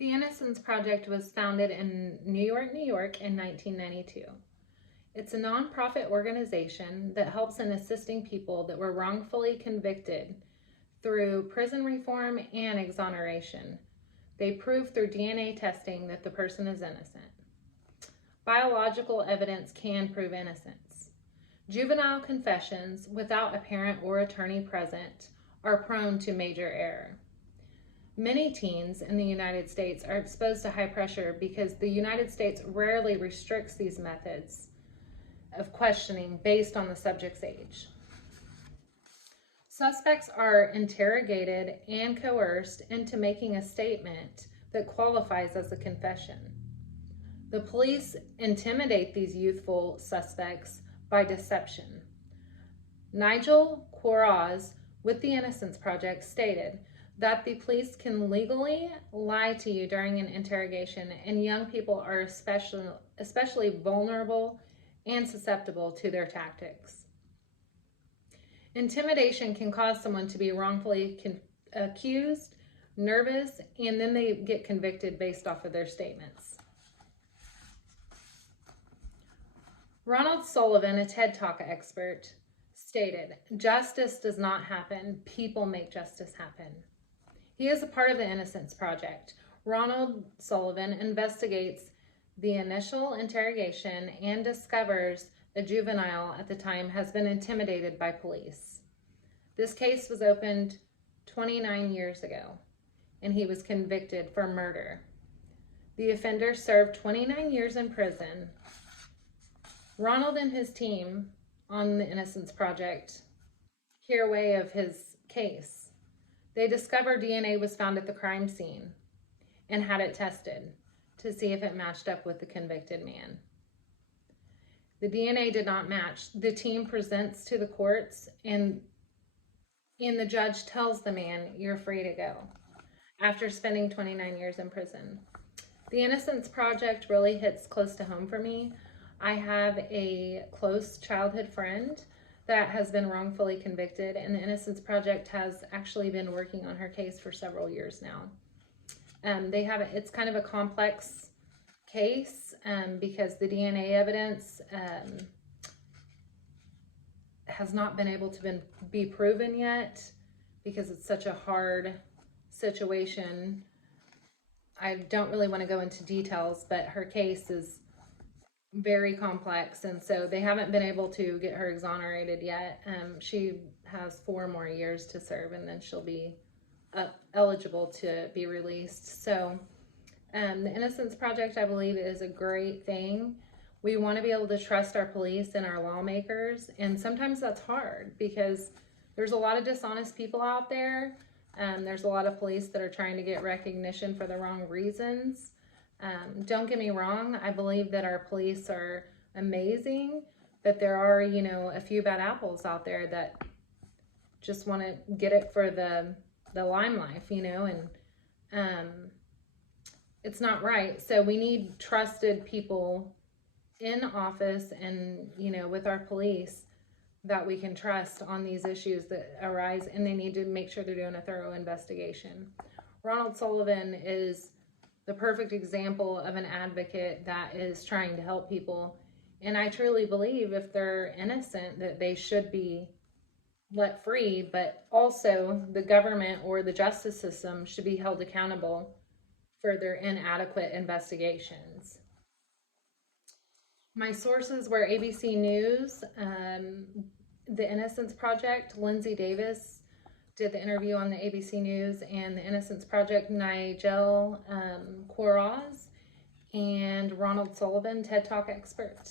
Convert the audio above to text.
The Innocence Project was founded in New York in 1992. It's a nonprofit organization that helps in assisting people that were wrongfully convicted through prison reform and exoneration. They prove through DNA testing that the person is innocent. Biological evidence can prove innocence. Juvenile confessions without a parent or attorney present are prone to major error. Many teens in the United States are exposed to high pressure because the United States rarely restricts these methods of questioning based on the subject's age. Suspects are interrogated and coerced into making a statement that qualifies as a confession. The police intimidate these youthful suspects by deception. Nigel Quaraz with the Innocence Project stated that the police can legally lie to you during an interrogation, and young people are especially vulnerable and susceptible to their tactics. Intimidation can cause someone to be wrongfully accused, nervous, and then they get convicted based off of their statements. Ronald Sullivan, a TED Talk expert, stated, "Justice does not happen, people make justice happen." He is a part of the Innocence Project. Ronald Sullivan investigates the initial interrogation and discovers a juvenile at the time has been intimidated by police. This case was opened 29 years ago, and he was convicted for murder. The offender served 29 years in prison. Ronald and his team on the Innocence Project hear away of his case. They discovered DNA was found at the crime scene and had it tested to see if it matched up with the convicted man. The DNA did not match. The team presents to the courts, and the judge tells the man, "You're free to go," after spending 29 years in prison. The Innocence Project really hits close to home for me. I have a close childhood friend that has been wrongfully convicted, and the Innocence Project has actually been working on her case for several years now. It's kind of a complex case because the DNA evidence has not been able to be proven yet because it's such a hard situation. I don't really want to go into details, but her case is very complex, and so they haven't been able to get her exonerated yet. She has 4 more years to serve, and then she'll be eligible to be released. So the Innocence Project, I believe, is a great thing. We want to be able to trust our police and our lawmakers, and sometimes that's hard because there's a lot of dishonest people out there. There's a lot of police that are trying to get recognition for the wrong reasons. Don't get me wrong, I believe that our police are amazing, but there are, a few bad apples out there that just want to get it for the limelight, and it's not right. So we need trusted people in office and, with our police that we can trust on these issues that arise, and they need to make sure they're doing a thorough investigation. Ronald Sullivan is the perfect example of an advocate that is trying to help people. And I truly believe if they're innocent that they should be let free, but also the government or the justice system should be held accountable for their inadequate investigations. My sources were ABC News, the Innocence Project, Lindsay Davis did the interview on the ABC News, and the Innocence Project, Nigel Quaraz, and Ronald Sullivan, TED Talk expert.